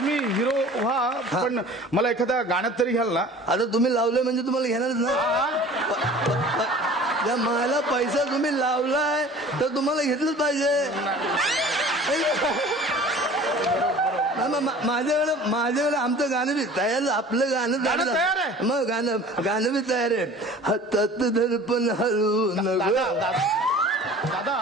तुम्ही हिरो व्हा, पण मला एखाद्या गाण्यात तरी घ्याल ना? आता तुम्ही लावलंय म्हणजे तुम्हाला घेणारच ना. त्या मला पैसा तुम्ही लावलाय तर तुम्हाला घेतलंच पाहिजे. माझ्याकडे आमचं गाणं बी तयार, आपलं गाणं तयार आहे. मग गाणं बी तयार आहे. हातात दर्पण हलवू नको. दादा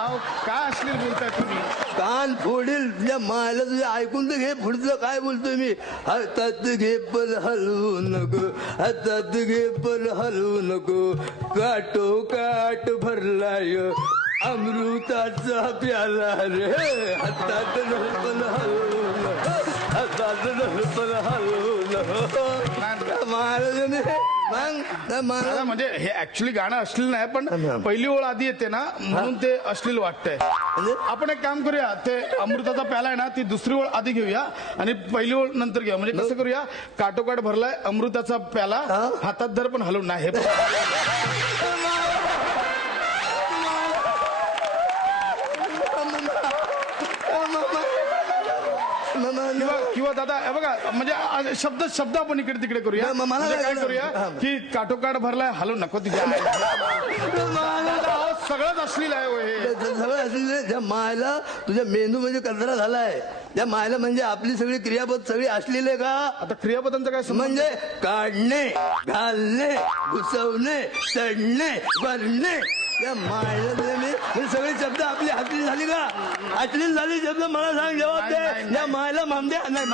काय अश्लील बोलताय तुम्ही? कान फोडील तुझ्या मायला. तुझ्या ऐकून तर घे पुढचं काय बोलतोय मी. हातात घे पण हलवू नको, हातात घे पण हलवू नको. काटो काट भरलाय अमृताचा प्याला रे. हातात पण हलवू नको, हातात पण हलवू नको. दादा म्हणजे हे ऍक्च्युली गाणं अश्लील नाही, पण पहिली ओळ आधी येते ना म्हणून ते अश्लील वाटतंय. आपण एक काम करूया, ते अमृताचा प्याला आहे ना ती दुसरी ओळ आधी घेऊया आणि पहिली ओळ नंतर घेऊया. म्हणजे कसं करूया, काटोकाट भरलाय अमृताचा प्याला, हातात धर पण हलवून नाही. हे किंवा दादा हे बघा, म्हणजे शब्द आपण इकडे तिकडे करूया. मला काय करूया की काटोकाट भरलाय हलवू नको तिच्या. सगळंच अश्लील आहे. सगळं अश्लील. त्या मायला तुझ्या मेंदू म्हणजे कचरा झालाय. त्या मायला म्हणजे आपली सगळी क्रियापद सगळी अश्लील आहे का? आता क्रियापदांचं काय म्हणजे काढणे, घालणे, घुसवणे, चढणे, भरणे. त्या मायला मी सगळे शब्द आपली अश्लील झाली का? अश्लील झाली शब्द मला सांग जवाब दे. या मायला मामद्या नाही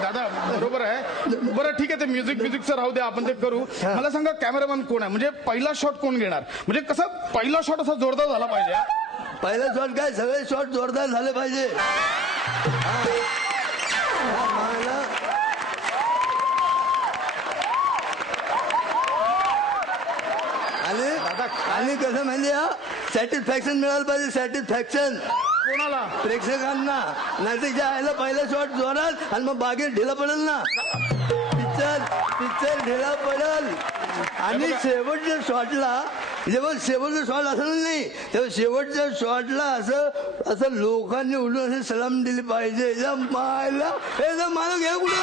दादा बरोबर आहे. बरं ठीक आहे, ते म्युझिकचं राहू दे, आपण ते करू. मला सांगा कॅमेरामॅन कोण आहे? म्हणजे पहिला शॉट कोण घेणार? म्हणजे कसं पहिला शॉट असा जोरदार झाला पाहिजे. पहिला शॉट काय, सगळे शॉट जोरदार झाले पाहिजे. आणि कसं म्हणजे सॅटिस्फॅक्शन मिळालं पाहिजे. सॅटिस्फॅक्शन कोणाला? प्रेक्षकांना. नाही तर आयला पहिला शॉट जोरात आणि मग बागेत ढिला पडेल ना. पिक्चर ढिला पडेल. आणि शेवटच्या शॉटला जेव्हा शेवटचा शॉट असलं नाही तेव्हा शेवटच्या शॉटला असं लोकांनी उडून असे सलाम दिली पाहिजे. मायला हे मला घे कुठे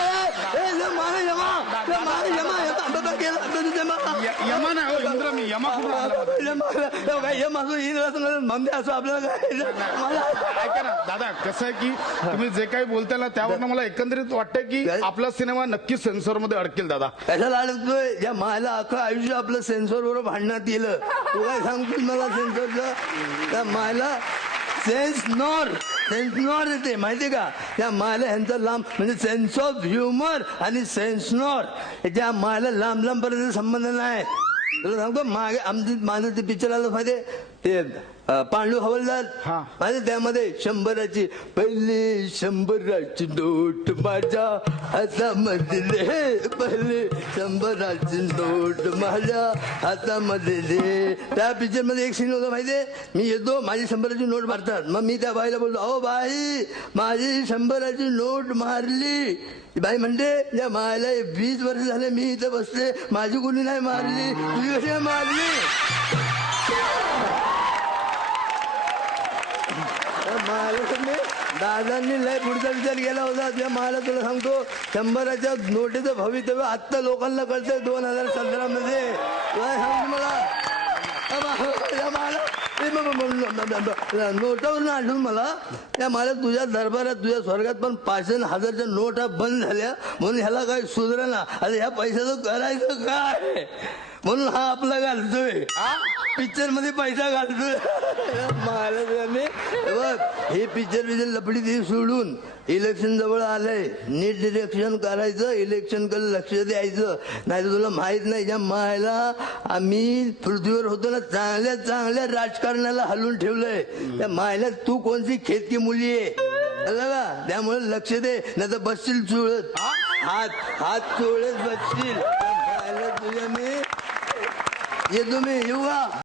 मला यमा नाही इंद्र, मी यमा ममदे असं आपल्याला काय. मला ऐका ना दादा, कसं आहे की तुम्ही जे काही बोलताय ना त्यावर मला एकंदरीत वाटतंय की आपला सिनेमा नक्कीच सेन्सॉर मध्ये अडकेल. दादा कशाला अडकतोय? ज्या मायला अख्खं आयुष्य आपलं सेन्सॉर बरोबर भांडण्यात गेलं. तू काय सांगतोस मला सेन्सॉरचं? त्या मायला सेन्सनॉर येते माहितीये का? त्या मायला ह्यांचा लांब म्हणजे सेन्स ऑफ ह्युमर आणि सेन्सनॉर त्या मायला लांब पर्यंत संबंध नाही. तुला सांगतो मागे माझं ते पिक्चर आलं माहितीये, ते पांडू हवालदार. माझे त्यामध्ये 100ची पहिली 100ची नोट माझ्या हातामध्ये, पहिली 100ची नोट माझ्या हातामध्ये. त्या पिक्चर मध्ये एक सीन होता माहितीये, मी येतो माझी 100ची नोट मारतात. मग मी त्या बाईला बोलतो, अहो बाई माझी 100ची नोट मारली. बाई म्हणते, या मायला 20 वर्ष झाले मी इथं बसले, माझी कोणी नाही मारली, तुझी कशी मारली? दादांनी लय पुढचा विचार केला होता. त्या मला तुला सांगतो 100च्या नोटीचं भवितव्य आत्ता लोकांना कळतंय 2017 मध्ये. सांगतो मला नोटावरून आठवून मला त्या मला तुझ्या दरबारात तुझ्या स्वर्गात पण 5,000च्या नोटा बंद झाल्या म्हणून ह्याला काही सुधारणा. आता ह्या पैशाचं करायचं काय म्हणून हा आपला घालतोय पिक्चर मध्ये पैसा घालतोय. बघ हे पिक्चर लपडी ती सोडून इलेक्शन जवळ आलंय, नीट डिरेक्शन करायचं, इलेक्शन कडे लक्ष द्यायचं. नाही तर तुला माहित नाही ज्या मायला आम्ही पृथ्वीवर होतो ना चांगल्या राजकारणाला हलवून ठेवलंय. त्या मायला तू कोणती खेतकी मुली आहे का? त्यामुळे लक्ष दे, नाही तर बसशील चुळत. हात चोळत बसशील. तुझ्या मी येतो, मी येऊ का?